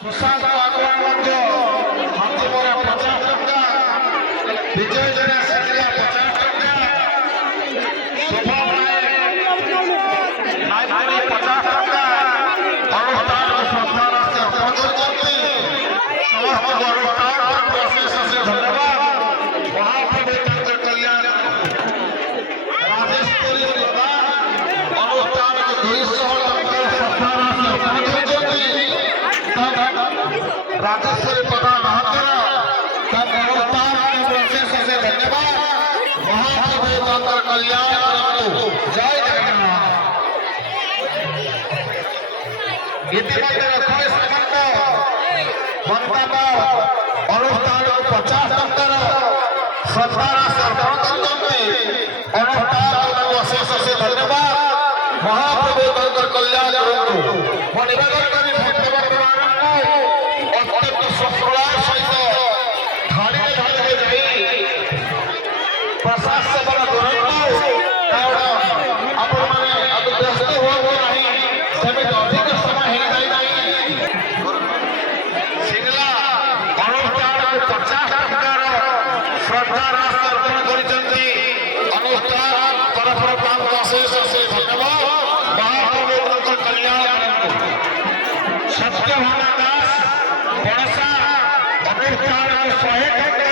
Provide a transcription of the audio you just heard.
सुशांत आगवान हाथीमरा 50 टका विजय जना सरिया 50 टका शुभम नायक 50 टका अनुष्ठान संस्थान से अपलोड करते समस्त अनुष्ठान प्रोसेस से धन्यवाद महाप्रभु कल्याण राजेश्वरी अनुष्ठान के 200 संस्थान से अपलोड करते राजेश्वरी प्रधान महात्मा तब अनुष्ठान के प्रोसेस से धन्यवाद महाप्रभु कल्याण जय जगन्नाथ इतिमध्य रखने संबंध बनता अनुष्ठान को 50 टकर श्रद्धारा सर्पण करते अनुष्ठान को अशेष से धन्यवाद महाप्रभु कल्याण को निवेदन करी भक्तवर्ग अत्यंत सफलतार सहित धाड़ी धाड़ी जाई प्रसाद सेवन करंतु कारण आपण माने अब व्यस्त हो नाही सेमे अधिक समय हे जाई सिंगला अनुष्ठान को 50 टकार श्रद्धार अर्पण करिसंती अनुष्ठान तरफ काम अशेष से धन्यवाद महाप्रभु कल्याण करंतु सत्य होना दास अनुष्ठान 100 टका